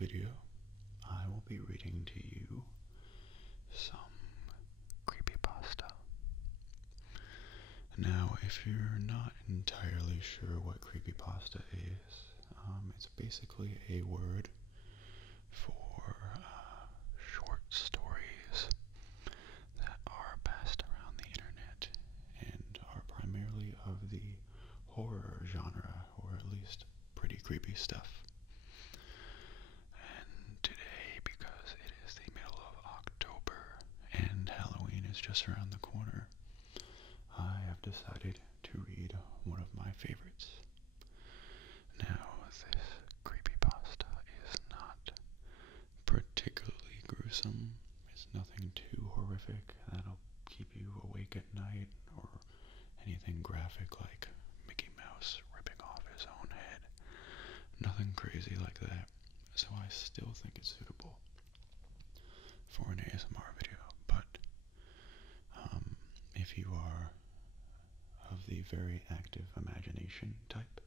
video, I will be reading to you some creepypasta. Now, if you're not entirely sure what creepypasta is, it's basically a word for short stories that are passed around the internet and are primarily of the horror genre, or at least pretty creepy stuff. And today, because it is the middle of October and Halloween is just around the corner, I have decided to read one of my favorites. Now, this creepypasta is not particularly gruesome. It's nothing too horrific that'll keep you awake at night, or anything graphic like Mickey Mouse ripping off his own head. Nothing crazy like that. So I still think it's suitable for an ASMR video. But if you are of the very active imagination type,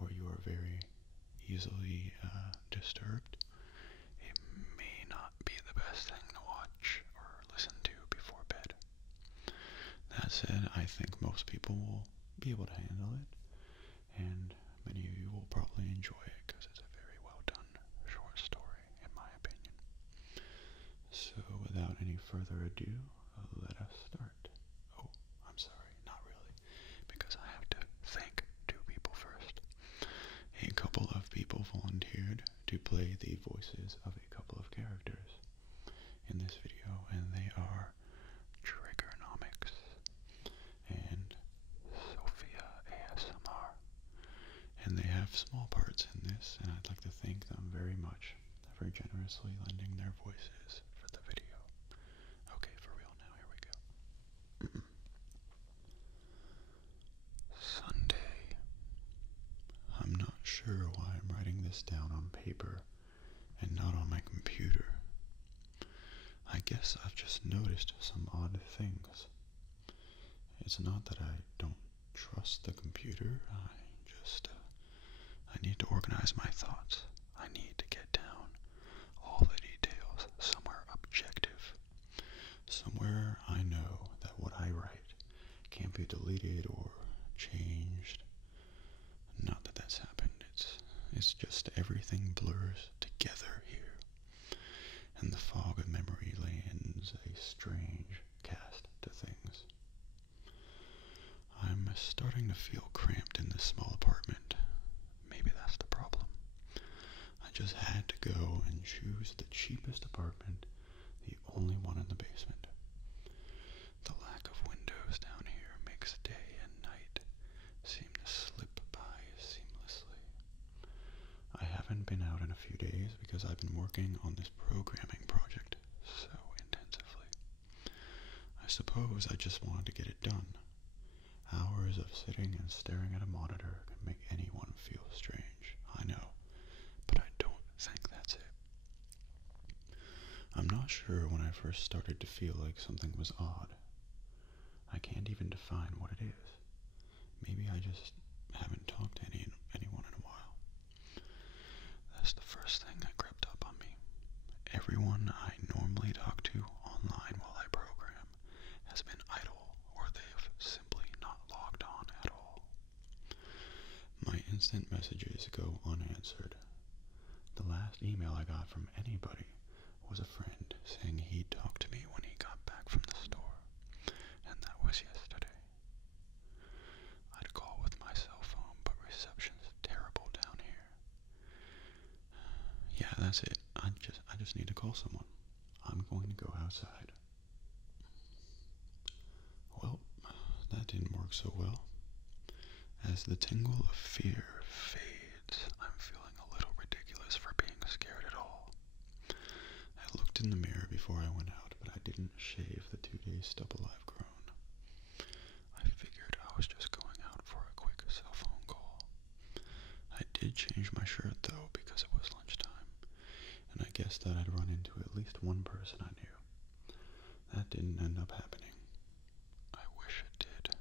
or you are very easily disturbed, it may not be the best thing to watch or listen to before bed. That said, I think most people will be able to handle it, and many of you will probably enjoy it because it's a very well done short story, in my opinion. So without any further ado, let us start. Oh, I'm sorry, not really, because I have to thank two people first. A couple of people volunteered to play the voices of a couple of characters in this video, and they are Triggernomics and Sofia ASMR. And they have small parts in this, and I'd like to thank them very much for generously lending their voices for the video. Okay, for real now, here we go. Sunday. I'm not sure why I'm writing this down on paper and not on my computer. I guess I've just noticed some odd things. It's not that I don't trust the computer, I need to organize my thoughts. I need to get down all the details somewhere objective. Somewhere I know that what I write can't be deleted or changed. Not that that's happened, it's just everything blurs together here, and the fog of memory lends a strange cast to things. I'm starting to feel cramped in this small apartment. Maybe that's the problem. I just had to go and choose the cheapest apartment, the only one in the basement. The lack of windows down here makes day and night seem to slip by seamlessly. I haven't been out in a few days because I've been working on this programming project so intensively. I suppose I just wanted to get it done. Hours of sitting and staring at a monitor can make anyone feel strange, I know, but I don't think that's it. I'm not sure when I first started to feel like something was odd. I can't even define what it is. Maybe I just haven't talked to anyone in a while. That's the first thing that crept up on me. Everyone I normally talk to online while I program has been idle, or they've simply not logged on at all. My instant messages go unanswered. The last email I got from anybody was a friend saying he'd talk to me when he got back from the store, and that was yesterday. I'd call with my cell phone, but reception's terrible down here. Yeah, that's it. I just need to call someone. I'm going to go outside. Well, that didn't work so well. As the tingle of fear fades, I'm feeling a little ridiculous for being scared at all. I looked in the mirror before I went out, but I didn't shave the 2-day stubble I've grown. I figured I was just going out for a quick cell phone call. I did change my shirt though, because it was lunchtime, and I guessed that I'd run into at least one person I knew. That didn't end up happening. I wish it did.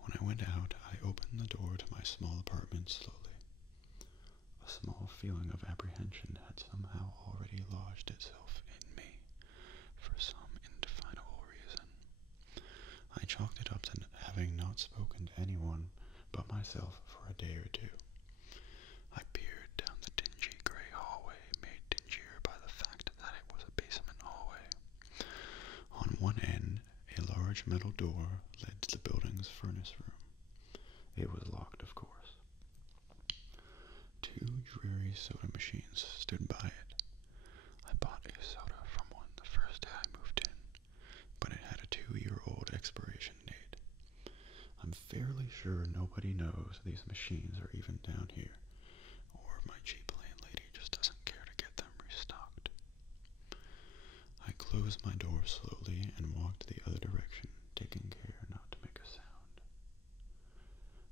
When I went out, I opened the door to my small apartment slowly. A small feeling of apprehension had somehow already lodged itself in me for some indefinable reason. I chalked it up to having not spoken to anyone but myself for a day or two. I peered down the dingy gray hallway, made dingier by the fact that it was a basement hallway. On one end, a large metal door led to the building's furnace room. It was locked, of course. Two dreary soda machines stood by it. I bought a soda from one the first day I moved in, but it had a 2-year-old expiration date. I'm fairly sure nobody knows these machines are even down here, or my cheap landlady just doesn't care to get them restocked. I closed my door slowly and walked the other direction, taking care not to make a sound.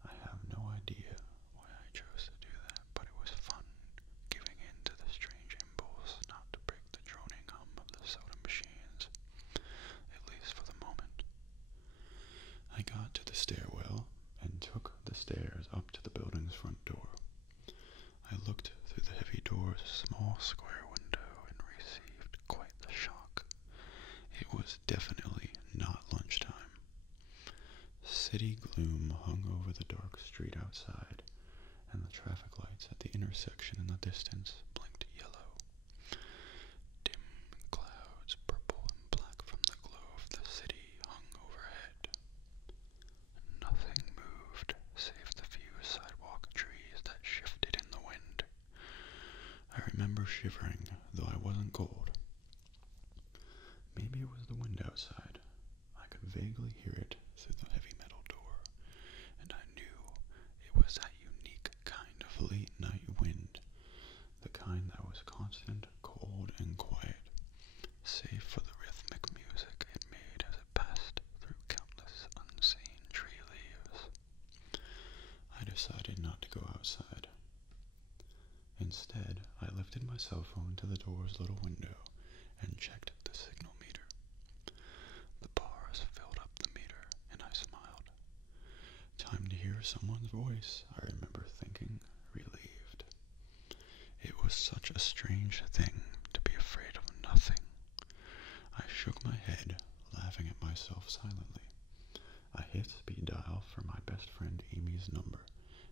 I have no idea why I chose to do that, but it was fun, giving in to the strange impulse not to break the droning hum of the soda machines, at least for the moment. I got to the stairwell and took the stairs up to the building's front door. I looked through the heavy door's small square window and received quite the shock. It was definitely not lunchtime. City gloom hung over the dark street outside, and the traffic lights at the intersection in the distance blinked yellow. Dim clouds, purple and black from the glow of the city, hung overhead. Nothing moved, save the few sidewalk trees that shifted in the wind. I remember shivering, though I wasn't cold. Maybe it was the wind outside. I could vaguely hear it through the heavy metal door, and I knew it was that unique kind of late-night wind, the kind that was constant, cold, and quiet, save for the rhythmic music it made as it passed through countless unseen tree leaves. I decided not to go outside. Instead, I lifted my cell phone to the door's little window and checked the signal meter. The bars filled up the meter, and I smiled. Time to hear someone's voice, I remember thinking, relieved. It was such a strange thing to be afraid of nothing. I shook my head, laughing at myself silently. I hit speed dial for my best friend Amy's number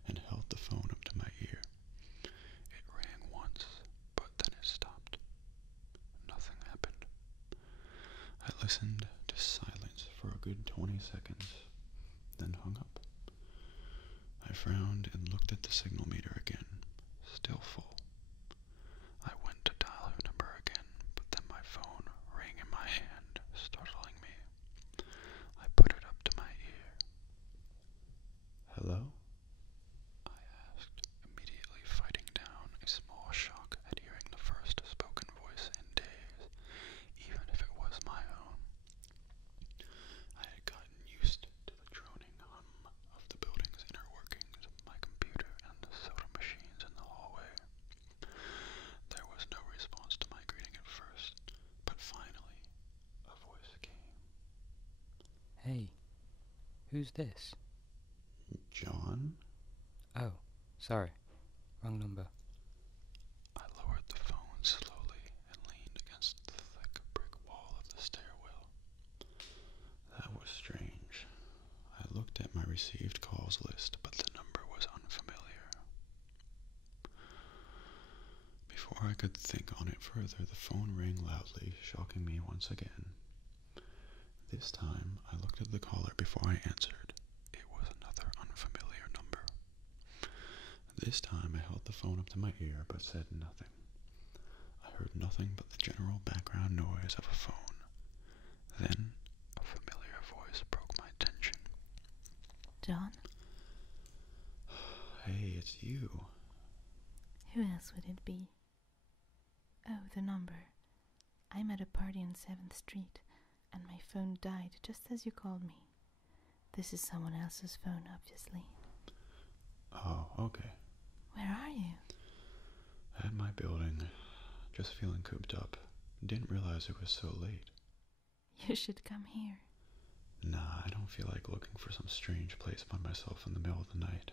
and held the phone up to my ear. It rang once, but then it stopped. Nothing happened. I listened to silence for a good 20 seconds, then hung up. I frowned and looked at the signal meter again, still full. I went to dial her number again, but then my phone rang in my hand, startling me. I put it up to my ear. Hello? I asked, immediately fighting down a small shock at hearing the first spoken voice in days, even if it was my own. I had gotten used to the droning hum of the building's inner workings, my computer, and the soda machines in the hallway. There was no response to my greeting at first, but finally, a voice came. Hey, who's this? John? Oh, sorry, wrong number. I lowered the phone slowly and leaned against the thick brick wall of the stairwell. That was strange. I looked at my received calls list, but the number was unfamiliar. Before I could think on it further, the phone rang loudly, shocking me once again. This time, I looked at the caller before I answered. It was another unfamiliar number. This time, I held the phone up to my ear, but said nothing. I heard nothing but the general background noise of a phone. Then, a familiar voice broke my tension. John? Hey, it's you. Who else would it be? Oh, the number. I'm at a party on 7th Street, and my phone died just as you called me. This is someone else's phone, obviously. Oh, okay. Where are you? At my building, just feeling cooped up. Didn't realize it was so late. You should come here. Nah, I don't feel like looking for some strange place by myself in the middle of the night.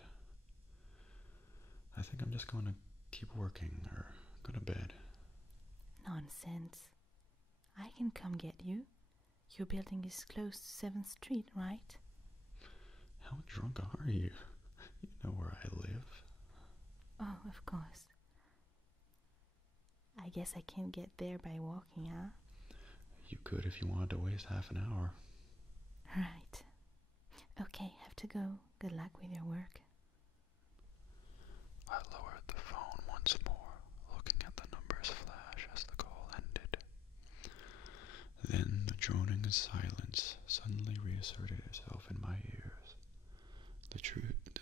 I think I'm just going to keep working or go to bed. Nonsense. I can come get you. Your building is close to 7th Street, right? How drunk are you? You know where I live. Oh, of course. I guess I can't get there by walking, huh? You could if you wanted to waste half an hour. Right. Okay, have to go. Good luck with your work. I lowered the phone once more, looking at the numbers flash as the call ended. Then the droning silence suddenly reasserted itself in my ears. The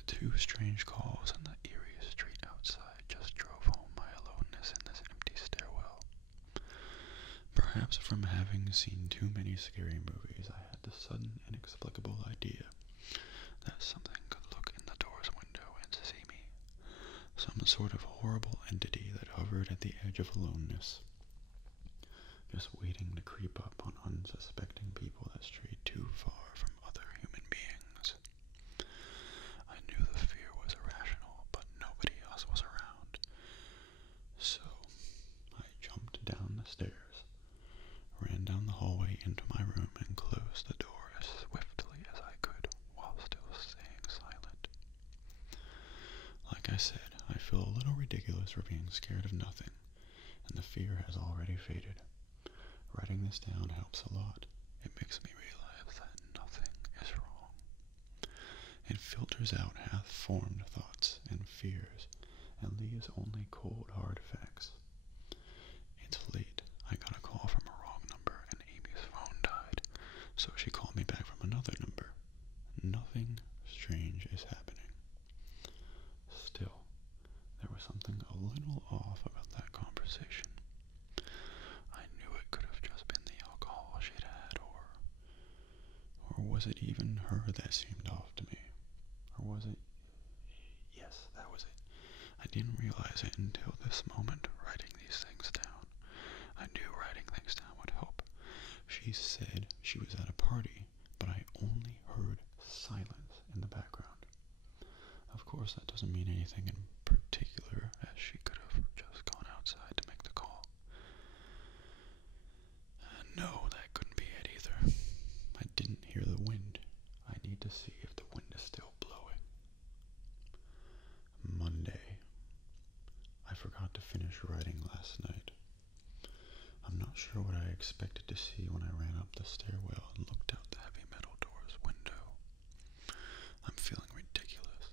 two strange calls and the eerie street outside just drove home my aloneness in this empty stairwell. Perhaps from having seen too many scary movies, I had the sudden, inexplicable idea that something could look in the door's window and see me. Some sort of horrible entity that hovered at the edge of aloneness, just waiting to creep up on unsuspecting people that strayed too far from other human beings. I knew the fear was irrational, but nobody else was around. So, I jumped down the stairs, ran down the hallway into my room, and closed the door as swiftly as I could while still staying silent. Like I said, I feel a little ridiculous for being scared of nothing, and the fear has already faded. Writing this down helps a lot. It makes me realize that nothing is wrong. It filters out half-formed thoughts and fears and leaves only cold, hard facts. It's late. I got a call from a wrong number and Amy's phone died, so she called me back from another number. Nothing strange is happening. Still, there was something a little off about that conversation. I knew it could have just been the alcohol she'd had, or was it even her that seemed off to me? Or was it? Yes, that was it. I didn't realize it until this moment, writing these things down. I knew writing things down would help. She said she was at a party, but I only heard silence in the background. Of course, that doesn't mean anything in particular, as she could have just gone outside to make the call. No, that couldn't be it either. I didn't hear the wind. I need to see if the wind is still blowing. Monday. I forgot to finish writing last night. I'm not sure what I expected to see when I ran up the stairwell and looked out the heavy metal door's window. I'm feeling ridiculous.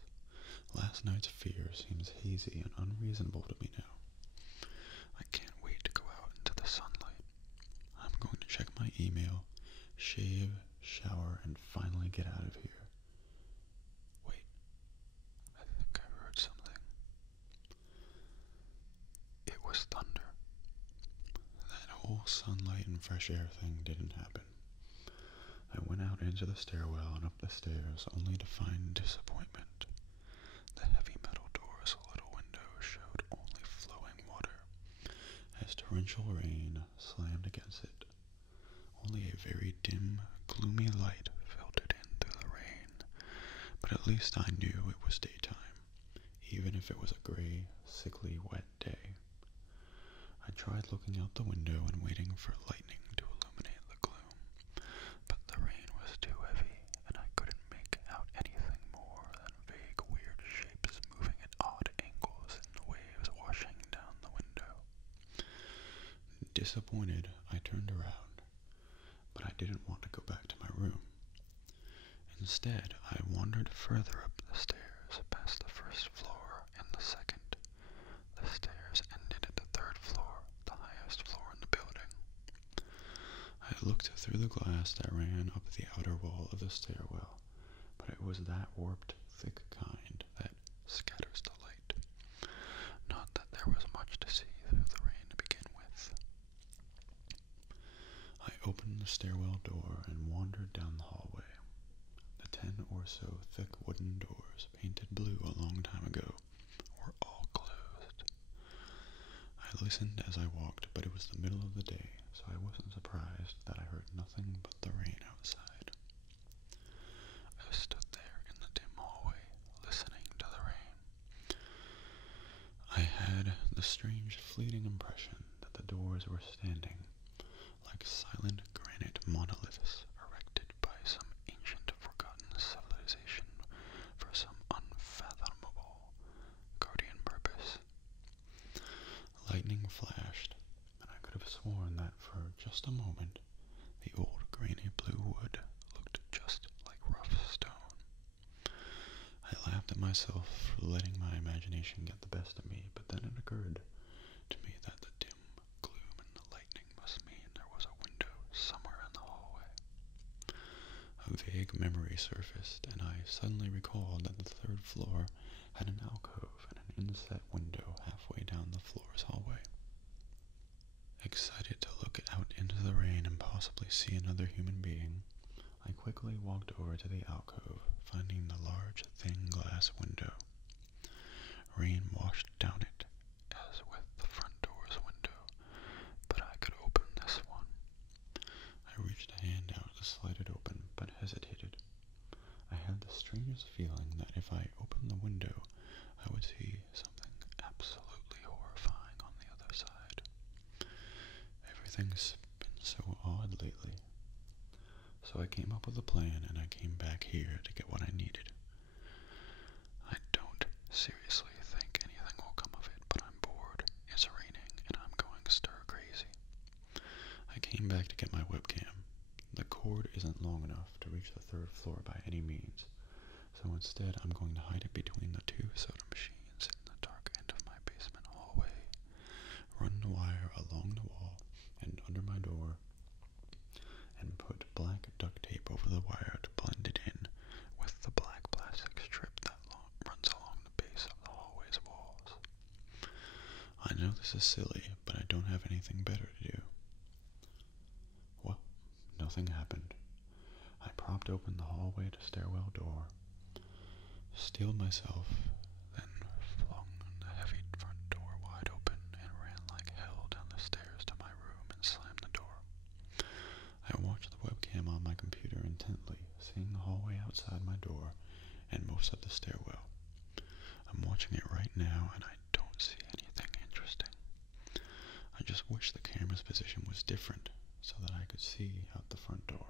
Last night's fear seems hazy and unreasonable to me now. I can't wait to go out into the sunlight. I'm going to check my email, shave, shower, and finally get out of here. Wait, I think I heard something. It was thunder. That whole sunlight and fresh air thing didn't happen. I went out into the stairwell and up the stairs, only to find disappointment. The heavy metal door's little window showed only flowing water, as torrential rain slammed against it. Only a very dim, gloomy light filtered in through the rain, but at least I knew it was daytime, even if it was a gray, sickly, wet day. I tried looking out the window and waiting for lightning to illuminate the gloom, but the rain was too heavy, and I couldn't make out anything more than vague, weird shapes moving at odd angles in the waves washing down the window. Disappointed, I turned around, but I didn't want to go back to my room. Instead, I wandered further up the stairs, past the first floor and the second. The stairs ended at the third floor, the highest floor in the building. I looked through the glass that ran up the outer wall of the stairwell, but it was that warped, thick kind that scatters the light. Not that there was much to see through the rain to begin with. I opened the stairwell door and wandered down the hallway. The 10 or so thick wooden doors, painted blue a long time ago, were all closed. I listened as I walked, but it was the middle of the day, so I wasn't surprised that I heard nothing but the rain outside. I stood there in the dim hallway, listening to the rain. I had strange fleeting impression that the doors were standing like silent granite monoliths erected by some ancient forgotten civilization for some unfathomable guardian purpose. Lightning flashed, and I could have sworn that for just a moment the old grainy blue wood looked just like rough stone. I laughed at myself for letting my imagination get the best of me, but then it occurred to me that the dim gloom and the lightning must mean there was a window somewhere in the hallway. A vague memory surfaced, and I suddenly recalled that the third floor had an alcove and an inset window halfway down the floor's hallway. Excited to look out into the rain and possibly see another human being, I quickly walked over to the alcove, finding the large, thin glass window. Rain washed down it, as with the front door's window, but I could open this one. I reached a hand out to slide it open, but hesitated. I had the strangest feeling that if I opened the window, I would see something absolutely horrifying on the other side. Everything's been so odd lately. So I came up with a plan, and I came back here to get what I needed. I don't seriously think anything will come of it, but I'm bored, it's raining, and I'm going stir crazy. I came back to get my webcam. The cord isn't long enough to reach the third floor by any means, so instead I'm going to hide it between the two soda machines in the dark end of my basement hallway, run the wire along the wall and under my door, and put black duct tape over the wire to blend it in with the black plastic strip that runs along the base of the hallway's walls. I know this is silly, but I don't have anything better to do. Well, nothing happened. I propped open the hallway to stairwell door, steeled myself, then flung the heavy front door wide open and ran like hell down the stairs to my room and slammed the door. I watched the webcam on my computer intently, seeing the hallway outside my door and most of the stairwell. I'm watching it right now, and I don't see anything interesting. I just wish the camera's position was different so that I could see out the front door.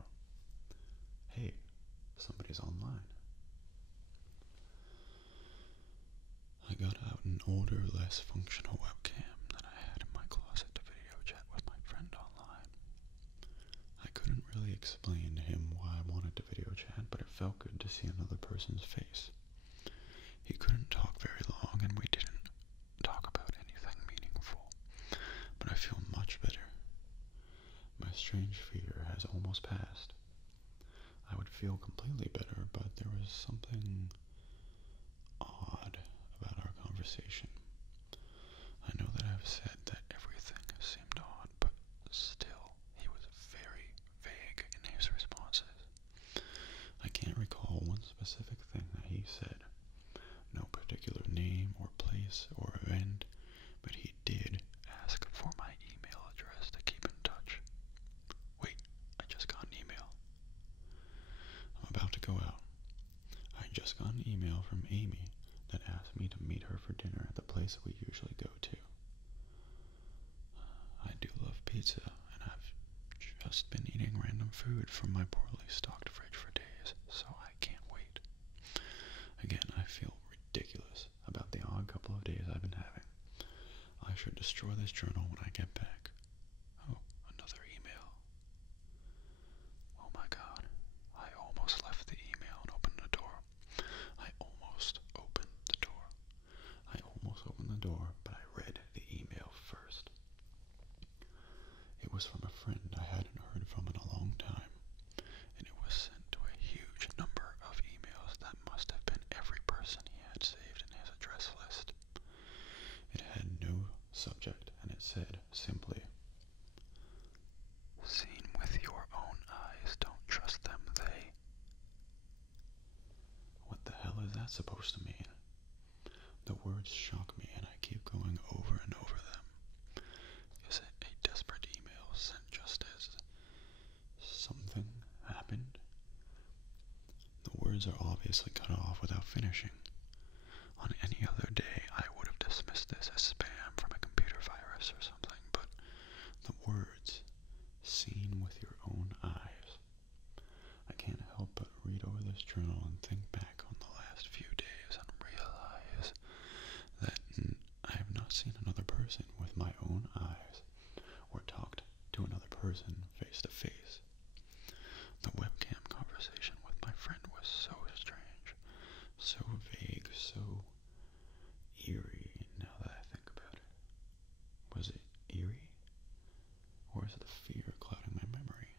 Hey, somebody's online. I got out an older, less functional webcam that I had in my closet to video chat with my friend online. I couldn't really explain to him why I wanted to video chat, but it felt good to see another person's face. He couldn't talk very long, and we didn't talk about anything meaningful, but I feel much better. My strange fear has almost passed. I would feel completely better, but there was something odd about our conversation. I know that I've said that everything seemed odd, but still, he was very vague in his responses. I can't recall one specific thing that he said. No particular name or place or event, but he did ask for my email address to keep in touch. Wait, I just got an email. I'm about to go out. I just got an email from Amy that asked me to meet her for dinner at the place we usually go to. I do love pizza, and I've just been eating random food from my poorly stocked fridge for days, so I can't wait. Again, I feel ridiculous about the odd couple of days I've been having. I should destroy this journal when I get back. Oh, another email. Oh my god, I almost left the email and opened the door. I almost opened the door. But I read the email first. It was from a friend I hadn't heard from in a long time, and it was sent to a huge number of emails that must have been every person he had saved in his address list. It had no subject, and it said simply, "Seen with your own eyes, don't trust them, they." What the hell is that supposed to mean? The words shock me, and I keep going over and over them. Is it a desperate email sent just as something happened? The words are obviously cut off without finishing. On any other day, I would have dismissed this as spam from a computer or something, but the words, seen with your own eyes. I can't help but read over this journal and think back on the last few days and realize that I have not seen another person with my own eyes or talked to another person face to face. The webcam conversation with my friend was so strange, so vague, so eerie now that I think about it. Was it eerie? Or is it the fear clouding my memory?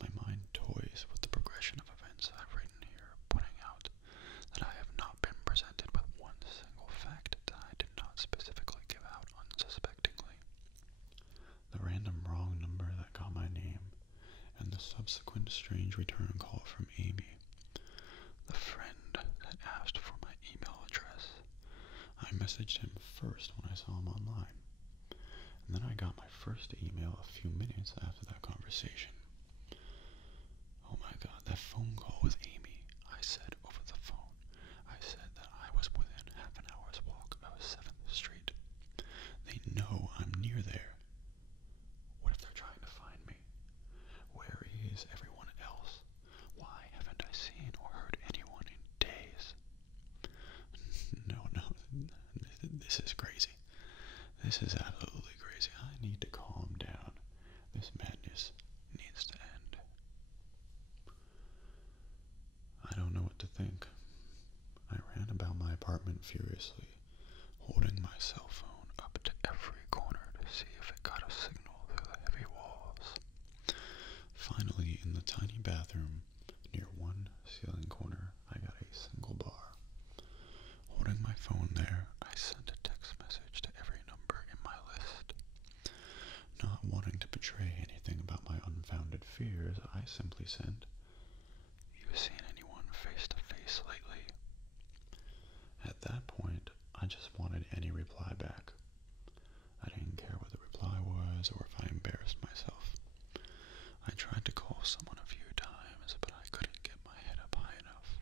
My mind toys with the progression of events I've written here, pointing out that I have not been presented with one single fact that I did not specifically give out unsuspectingly. The random wrong number that got my name, and the subsequent strange return call from Amy, the friend that asked for my email address. I messaged him first when I saw him online, and then I got my first email a few minutes after that conversation. Oh my god, that phone call with Amy. I said over the phone, I said that I was within half an hour's walk of 7th Street. They know I'm near there. What if they're trying to find me? Where is everyone else? Why haven't I seen or heard anyone in days? No, this is crazy. This is absolutely crazy. I need to calm down. This madness needs to end. I don't know what to think. I ran about my apartment furiously, holding my cell phone up to every corner to see if it got a signal through the heavy walls. Finally, in the tiny bathroom, near one ceiling corner, I got a single bar. Holding my phone there, I sent a text message to every number in my list. Not wanting to betray anything about my unfounded fears, I simply sent, "You seen anyone face to face lately?" At that point, I just wanted any reply back. I didn't care what the reply was or if I embarrassed myself. I tried to call someone a few times, but I couldn't get my head up high enough.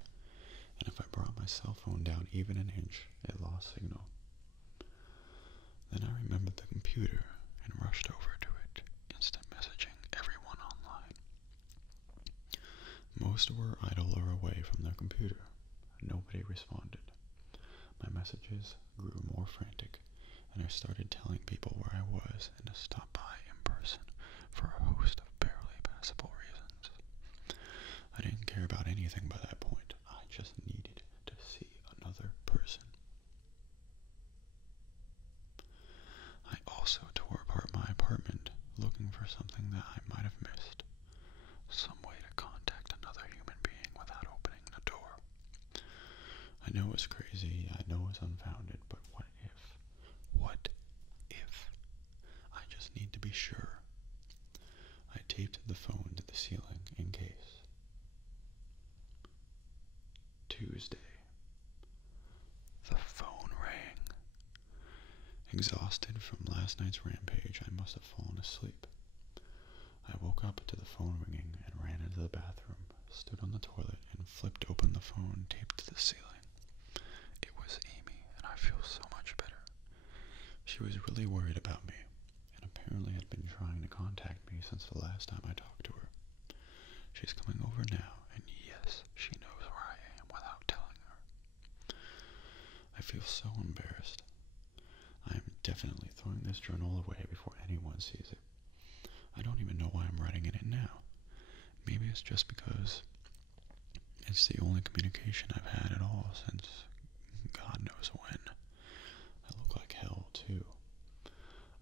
And if I brought my cell phone down even an inch, it lost signal. Then I remembered the computer and rushed over to it, instant messaging everyone online. Most were idle or away from their computer. Nobody responded. My messages grew more frantic, and I started telling people where I was and to stop by in person for a host of barely passable reasons. I didn't care about anything by that point. I just needed to see another person. I also tore apart my apartment, looking for something that I might have missed. Some way to contact another human being without opening the door. I know it's crazy, I know it's unfounded, but what if? What if? I just need to be sure. I taped the phone to the ceiling in case. Tuesday. The phone rang. Exhausted from last night's rampage, I must have fallen asleep. I woke up to the phone ringing and ran into the bathroom, stood on the toilet, and flipped open the phone taped to the ceiling. It was Amy, and I feel so much better. She was really worried about me, and apparently had been trying to contact me since the last time I talked to her. She's coming over now, and yes, she knows where I am without telling her. I feel so embarrassed. I am definitely throwing this journal away before anyone sees it. I don't even know why I'm writing in it now. Maybe it's just because it's the only communication I've had at all since God knows when. I look like hell, too.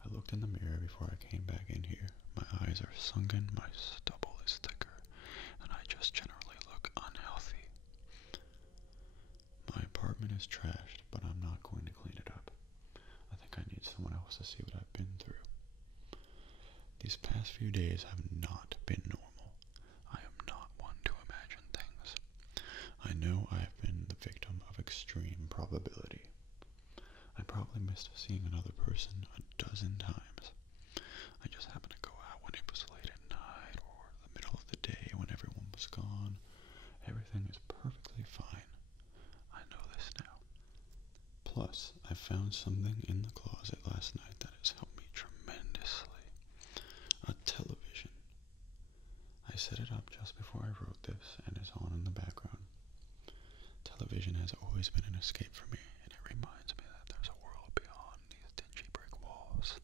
I looked in the mirror before I came back in here. My eyes are sunken, my stubble is thicker, and I just generally look unhealthy. My apartment is trashed, but I'm not going to clean it up. I think I need someone else to see what I've been through. These past few days have not been normal. I am not one to imagine things. I know I have been the victim of extreme probability. I probably missed seeing another person a dozen times. I just happened to go out when it was late at night or the middle of the day when everyone was gone. Everything is perfectly fine. I know this now. Plus, I found something in the closet last night that has helped me tremendously. A television. I set it up just before I wrote this, and it's on in the background. Television has always been an escape for me, and it reminds me that there's a world beyond these dingy brick walls.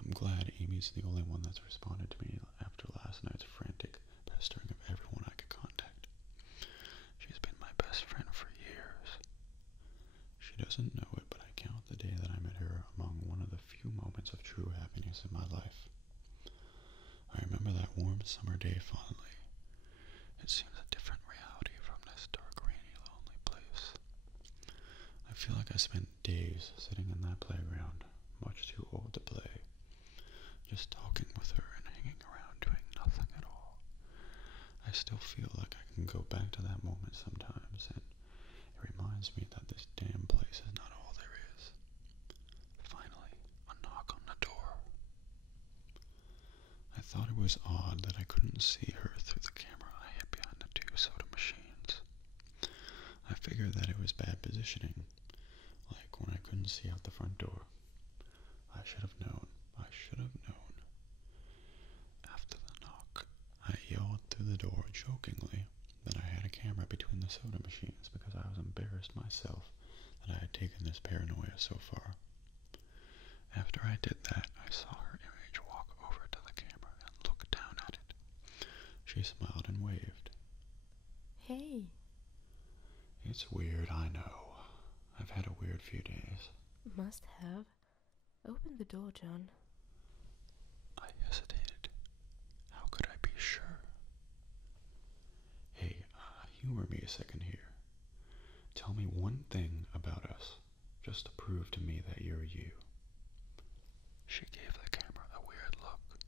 I'm glad Amy's the only one that's responded to me after last night's frantic pestering of everyone I could contact. She's been my best friend for years. She doesn't know it, but I count the day that I met her among one of the few moments of true happiness in my life. I remember that warm summer day fondly. It seems a different reality from this dark, rainy, lonely place. I feel like I spent days sitting in that playground, much too old to play, just talking with her and hanging around doing nothing at all. I still feel like I can go back to that moment sometimes, and it reminds me that this damn place is not all there is. Finally, a knock on the door. I thought it was odd that I couldn't see her through the camera I had behind the two soda machines. I figured that it was bad positioning, like when I couldn't see out the front door. I should have known. I should have known. After the knock, I yelled through the door jokingly that I had a camera between the soda machines because I was embarrassed myself that I had taken this paranoia so far. After I did that, I saw her image walk over to the camera and look down at it. She smiled and waved. Hey. It's weird, I know. I've had a weird few days. Must have. Open the door, John. I hesitated. How could I be sure? Hey, humor me a second here. Tell me one thing about us, just to prove to me that you're you. She gave the camera a weird look.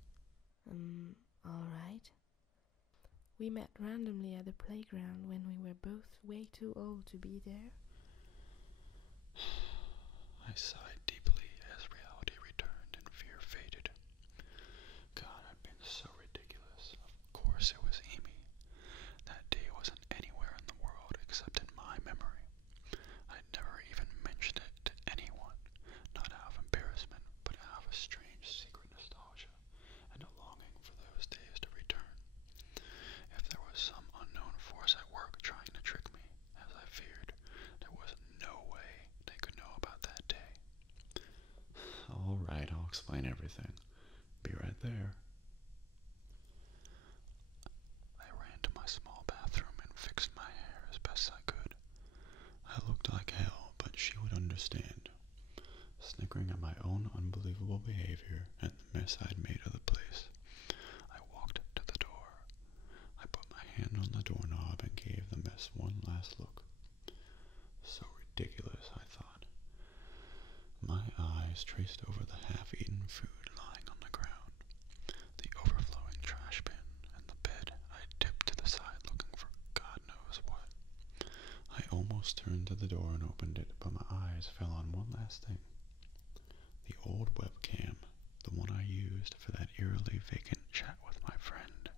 Alright. We met randomly at the playground when we were both way too old to be there. I sighed deeply as reality returned and fear faded. God, I've been so ridiculous. Of course it was Amy. That day wasn't anywhere in the world except in my memory. I'd never even mentioned it to anyone, not out of embarrassment, but out of a strange secret nostalgia and a longing for those days to return. If there was some unknown force at work trying to trick me, as I feared, there was no way they could know about that day. Alright, I'll explain everything. Be right there. I ran to my small bathroom and fixed my hair as best I could. I looked like hell, but she would understand. Snickering at my own unbelievable behavior and the mess I'd made of the place, I walked to the door. I put my hand on the doorknob and gave the mess one last look. So ridiculous, I thought. My eyes traced over the half-eaten food lying on the ground, the overflowing trash bin, and the bed I tipped to the side looking for God knows what. I almost turned to the door and opened it, but my eyes fell on one last thing. The old webcam, the one I used for that eerily vacant chat with my friend.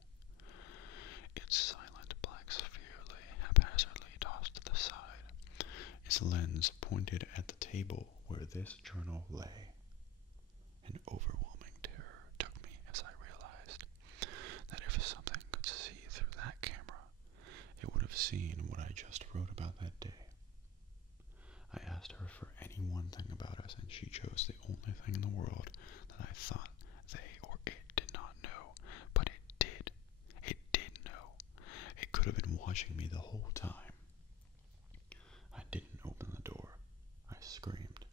Its silent black sphere lay haphazardly tossed to the side, its lens pointed at the table where this journal lay. An overwhelming terror took me as I realized that if something could see through that camera, it would have seen what I just wrote about that day. I asked her for any one thing about us, and she chose the only thing in the world that I thought they or it did not know, but it did. It did know. It could have been watching me the whole time. I didn't open the door. I screamed.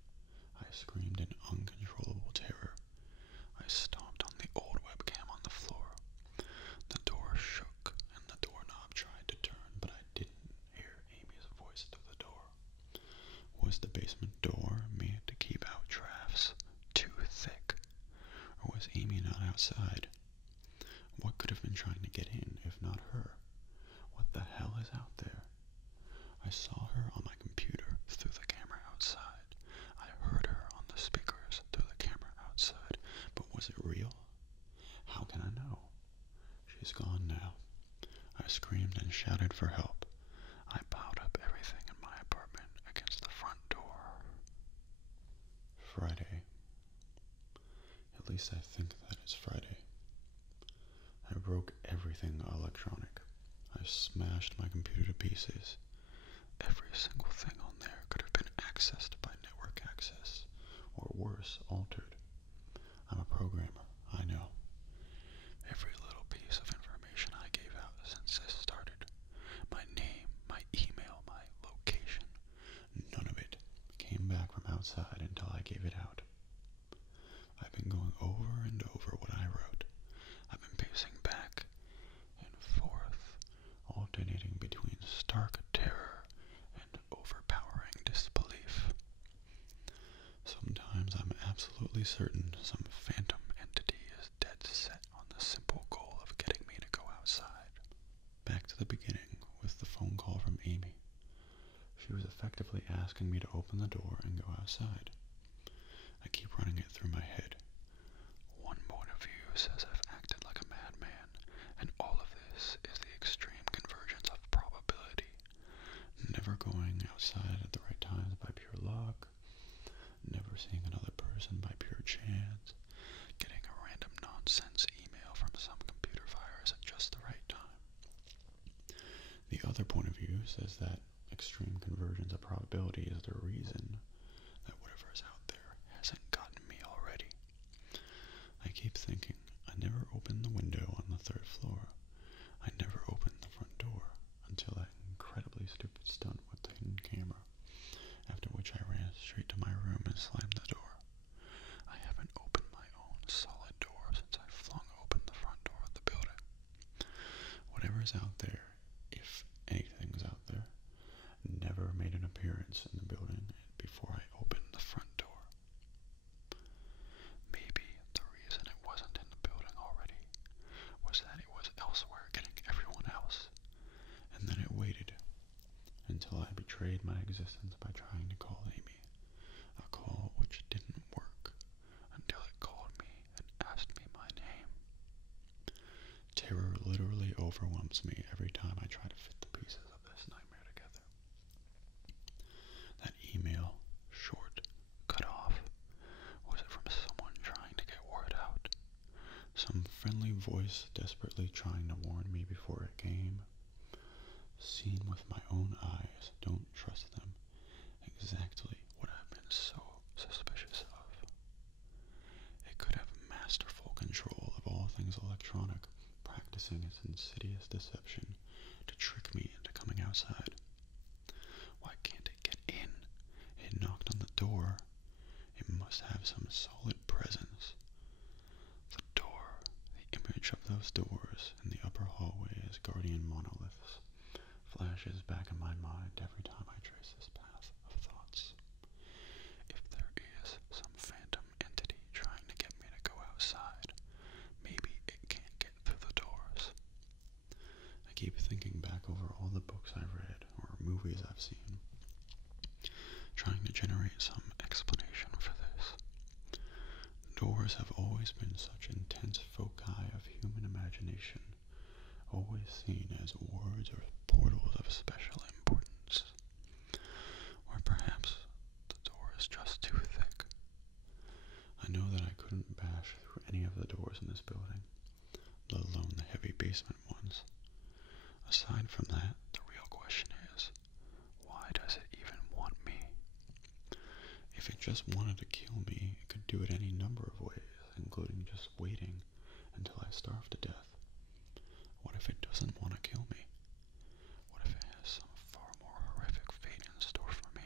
I screamed in uncontrollable terror. I stomped on the old webcam on the floor. The door shook, and the doorknob tried to turn, but I didn't hear Amy's voice through the door. Was the basement door made to keep out drafts too thick? Or was Amy not outside? What could have been trying to get in, if not her? What the hell is out there? I saw her on my computer through the camera outside. I heard her on the speakers through the camera outside. But was it real? How can I know? She's gone now. I screamed and shouted for help. I piled up everything in my apartment against the front door. Friday, least I think that it's Friday. I broke everything electronic. I smashed my computer to pieces. Every single thing on there could have been accessed by network access, or worse, altered. I'm a programmer, I know. Every little piece of information I gave out since this started, my name, my email, my location, none of it came back from outside until I gave it out. I've been going over and over what I wrote. I've been pacing back and forth, alternating between stark terror and overpowering disbelief. Sometimes I'm absolutely certain some phantom entity is dead set on the simple goal of getting me to go outside. Back to the beginning with the phone call from Amy. She was effectively asking me to open the door and go outside. I keep running it through my head. One point of view says I've acted like a madman, and all of this is the extreme convergence of probability. Never going outside at the right times by pure luck, never seeing another person by pure chance, getting a random nonsense email from some computer virus at just the right time. The other point of view says that extreme convergence of probability is the reason that whatever is out there hasn't gotten me already. I keep thinking, I never opened the window on the 3rd floor. I never opened the front door until that incredibly stupid stunt with the hidden camera, after which I ran straight to my room and slammed the door. I haven't opened my own solid door since I flung open the front door of the building. Whatever's out there, if anything's out there, never made an appearance in the building before I opened the front door. Maybe the reason it wasn't in the building already was that it was elsewhere getting everyone else, and then it waited until I betrayed my existence by trying to call Amy, a call which didn't work until it called me and asked me my name. Terror literally overwhelms me every time I try to fit the pieces of this nightmare together. That email, short, cut off, was it from someone trying to get word out? Some friendly voice desperately trying to warn me before it came? Seen with my own eyes, don't trust them. Exactly what I've been so suspicious of. It could have masterful control of all things electronic, practicing its insidious deception to trick me into coming outside. Why can't it get in? It knocked on the door. It must have some solid presence. The door, the image of those doors in the upper hallway as guardian monoliths, flashes back in my mind every time I trace this path of thoughts. If there is some phantom entity trying to get me to go outside, maybe it can't get through the doors. I keep thinking back over all the books I've read or movies I've seen, trying to generate some explanation for this. Doors have always been such intense foci of human imagination, always seen as wards or portals of special importance. Or perhaps the door is just too thick. I know that I couldn't bash through any of the doors in this building, let alone the heavy basement ones. Aside from that, the real question is, why does it even want me? If it just wanted to kill me, it could do it any number of ways, including just waiting until I starve to death. What if it doesn't want to kill me? What if it has some far more horrific fate in store for me?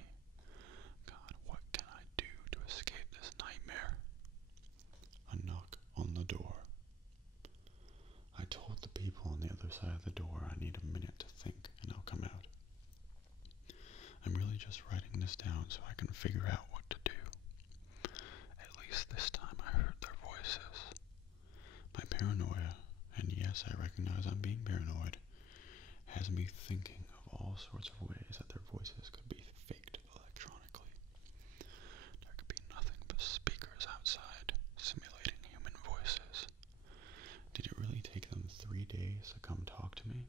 God, what can I do to escape this nightmare? A knock on the door. I told the people on the other side of the door I need a minute to think and I'll come out. I'm really just writing this down so I can figure out what to do. At least this time I heard their voices. My paranoia, and yes, I recognize I'm being paranoid, has me thinking of all sorts of ways that their voices could be faked electronically. There could be nothing but speakers outside, simulating human voices. Did it really take them 3 days to come talk to me?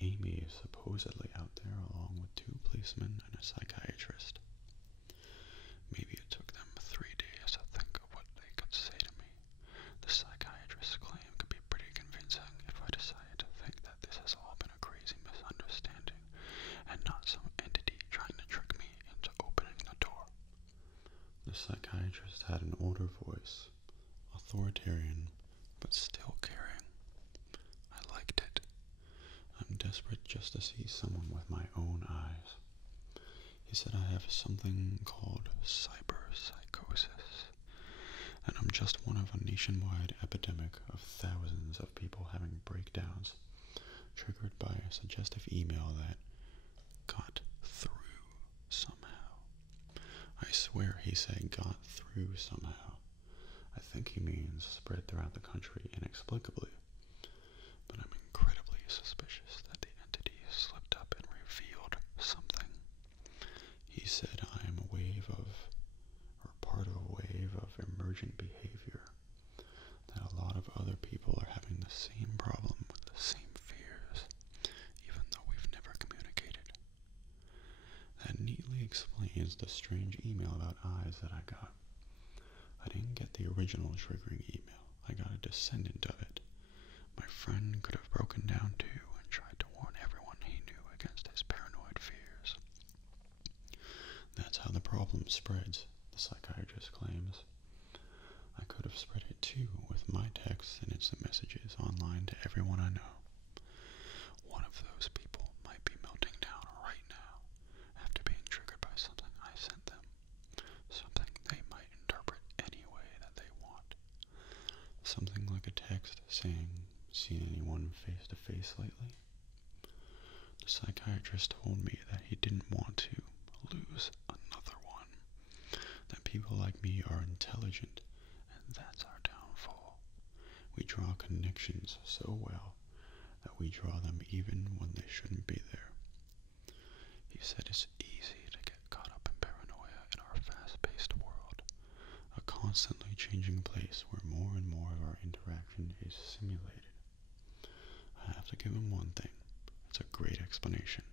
Amy is supposedly out there along with 2 policemen and a psychiatrist. Maybe it took them 3 days to think of what they could say to me. psychiatrist had an older voice, authoritarian, but still caring. I liked it. I'm desperate just to see someone with my own eyes. He said I have something called cyber-psychosis, and I'm just one of a nationwide epidemic of thousands of people having breakdowns, triggered by a suggestive email that got through somehow. I swear he said got through somehow. I think he means spread throughout the country inexplicably, but I'm incredibly suspicious that the entity slipped up and revealed something. He said I am a wave of, or part of a wave of emergent behavior, that a lot of other people are having the same problem with the same fears, even though we've never communicated. That neatly explains the strange email about eyes that I got. I didn't get the original triggering email. I got a descendant of it. My friend could have broken down too and tried to warn everyone he knew against his paranoid fears. That's how the problem spreads, the psychiatrist claims. I could have spread it too with my texts and instant messages online to everyone I know. One of those people might be melting down right now after being triggered by something I sent them, something they might interpret any way that they want. Something like a text saying, "Seen anyone face to face lately?" The psychiatrist told me that he didn't want to lose another one, that people like me are intelligent, and that's our downfall. We draw connections so well that we draw them even when they shouldn't be there. He said it's easy to get caught up in paranoia in our fast-paced world, a constantly changing place where more and more of our interaction is simulated. I have to give him one thing. It's a great explanation.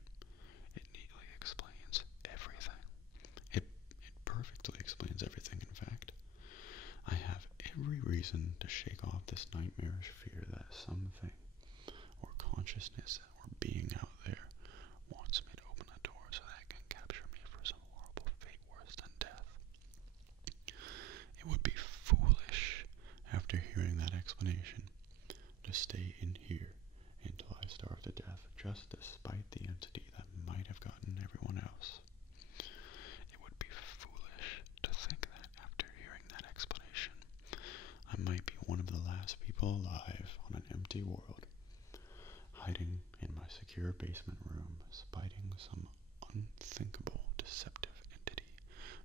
It neatly explains everything. It perfectly explains everything, in fact. I have every reason to shake off this nightmarish fear that something, or consciousness, or being out there, wants me to open the door so that it can capture me for some horrible fate worse than death. It would be foolish, after hearing that explanation, to stay in here until I starve to death, just despite the entity that might have gotten everyone else. It would be foolish to think that after hearing that explanation, I might be one of the last people alive on an empty world, hiding in my secure basement room, spiting some unthinkable deceptive entity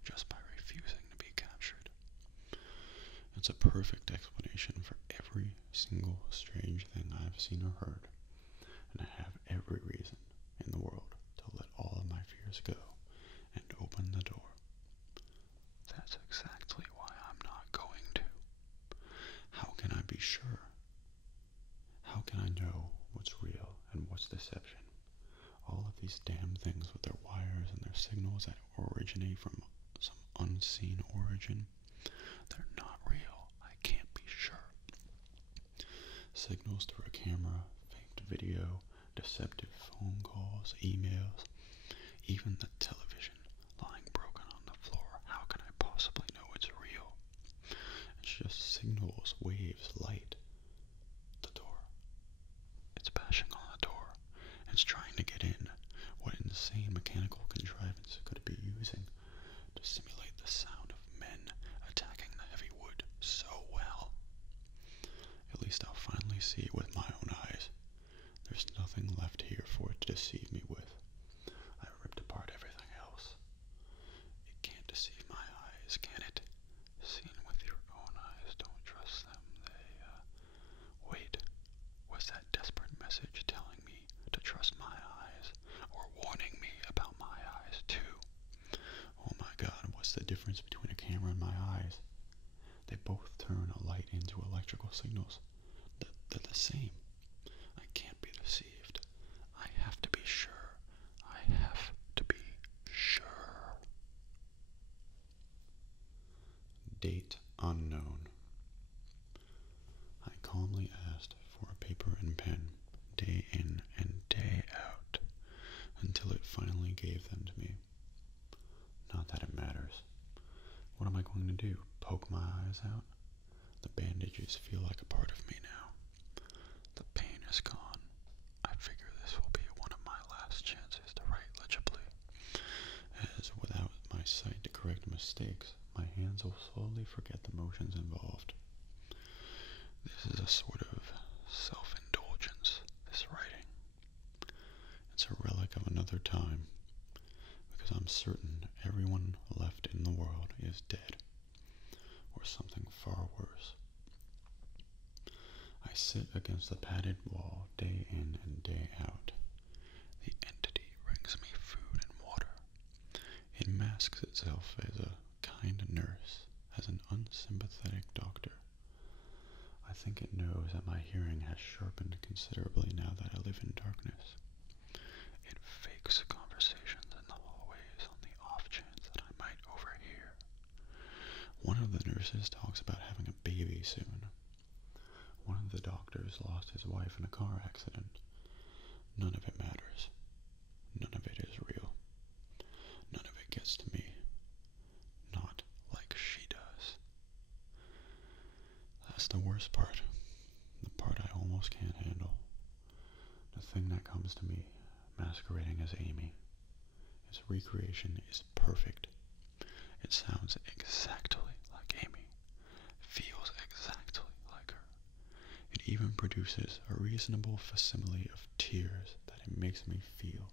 just by refusing to be captured. It's a perfect explanation for every single strange thing I've seen or heard, and I have every reason in the world to let all of my fears go and open the door. That's exactly why I'm not going to. How can I be sure? How can I know what's real and what's deception? All of these damn things with their wires and their signals that originate from some unseen origin, they're not real. I can't be sure. Signals through a camera, faked video, deceptive phone calls, emails, even the television lying broken on the floor. How can I possibly know it's real? It's just signals, waves, light. The door. It's bashing on the door. It's trying to get in. What insane mechanical contrivance could it be using to simulate the sound of men attacking the heavy wood so well? At least I'll finally see it with my own eyes. There's nothing left here for it to deceive me with. I ripped apart everything else. It can't deceive my eyes, can it? Seen with your own eyes, don't trust them. Wait, was that desperate message telling me to trust my eyes, or warning me about my eyes too? Oh my God, what's the difference between a camera and my eyes? They both turn a light into electrical signals. They're the same. I can't be deceived. I have to be sure. I have to be sure. Date unknown. I calmly asked for a paper and pen, day in and day out, until it finally gave them to me. Not that it matters. What am I going to do? Poke my eyes out? The bandages feel like a part of me now. The pain is gone. I figure this will be one of my last chances to write legibly, as without my sight to correct mistakes, my hands will slowly forget the motions involved. This is a sort of self-indulgence, this writing. It's a relic of another time, because I'm certain everyone left in the world is dead, or something far worse. I sit against the padded wall day in and day out. The entity brings me food and water. It masks itself as a kind nurse, as an unsympathetic doctor. I think it knows that my hearing has sharpened considerably now that I live in darkness. It fakes conversations in the hallways on the off chance that I might overhear. One of the nurses talks about having a baby soon. One of the doctors lost his wife in a car accident. None of it matters. None of it is real. None of it gets to me. Not like she does. That's the worst part. The part I almost can't handle. The thing that comes to me, masquerading as Amy. Its recreation is perfect. It sounds exactly like Amy. Feels exactly like her. It even produces a reasonable facsimile of tears that it makes me feel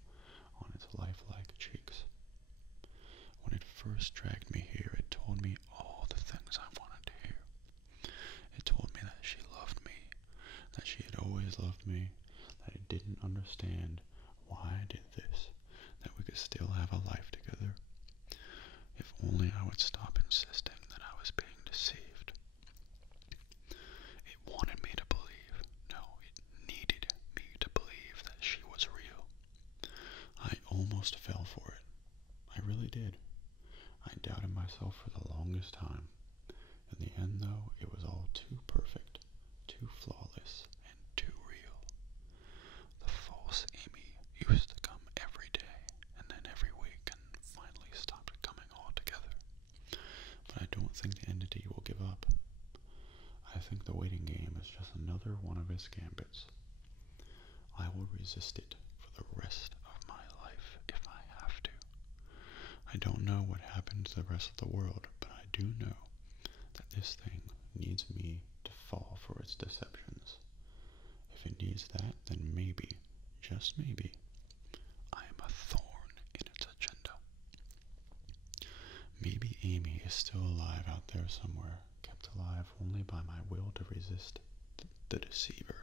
on its lifelike cheeks. When it first dragged me here, it told me all the things I wanted to hear. It told me that she loved me, that she had always loved me, that it didn't understand why I did this, that we could still have a life together. If only I would stop insisting that I was being deceived. It wanted me to believe, no, it needed me to believe that she was real. I almost fell for it. I really did. I doubted myself for the longest time. In the end, though, it was all too perfect, too flawless, and too real. The false Amy used to come every day, and then every week, and finally stopped coming altogether. But I don't think the entity will give up. I think the waiting game is just another one of its gambits. I will resist it for the rest of my life if I have to. I don't know what happened to the rest of the world, but I do know that this thing needs me to fall for its deceptions. If it needs that, then maybe, just maybe, I am a thorn in its agenda. Maybe Amy is still alive out there somewhere, kept alive only by my will to resist the deceiver.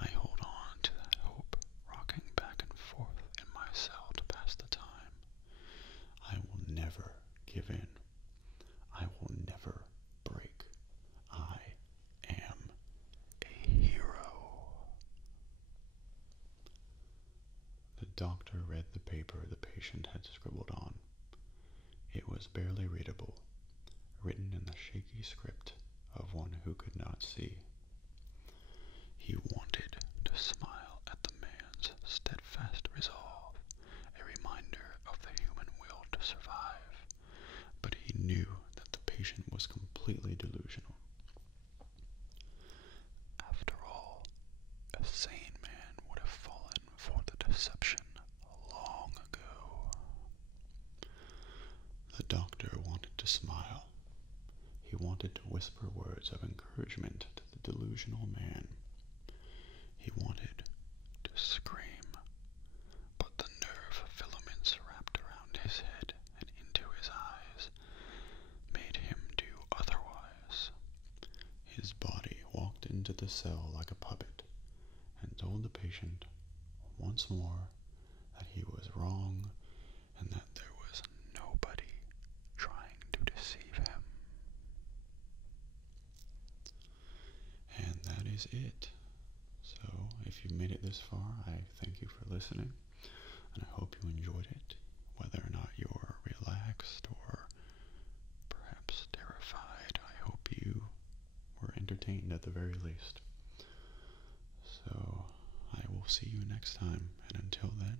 I hold on to that hope, rocking back and forth in my cell to pass the time. I will never give in. I will never break. I am a hero. The doctor read the paper the patient had scribbled on. It was barely readable, written in the shaky script of one who could not see. He wanted to smile at the man's steadfast resolve, a reminder of the human will to survive, but he knew that the patient was completely delusional. After all, a sane man would have fallen for the deception long ago. The doctor wanted to smile. He wanted to whisper words of encouragement to the delusional man. He wanted to scream, but the nerve filaments wrapped around his head and into his eyes made him do otherwise. His body walked into the cell like a puppet and told the patient once more that he was wrong and that there was nobody trying to deceive him. And that is it. So, if you've made it this far, I thank you for listening, and I hope you enjoyed it, whether or not you're relaxed or perhaps terrified. I hope you were entertained at the very least. So, I will see you next time, and until then,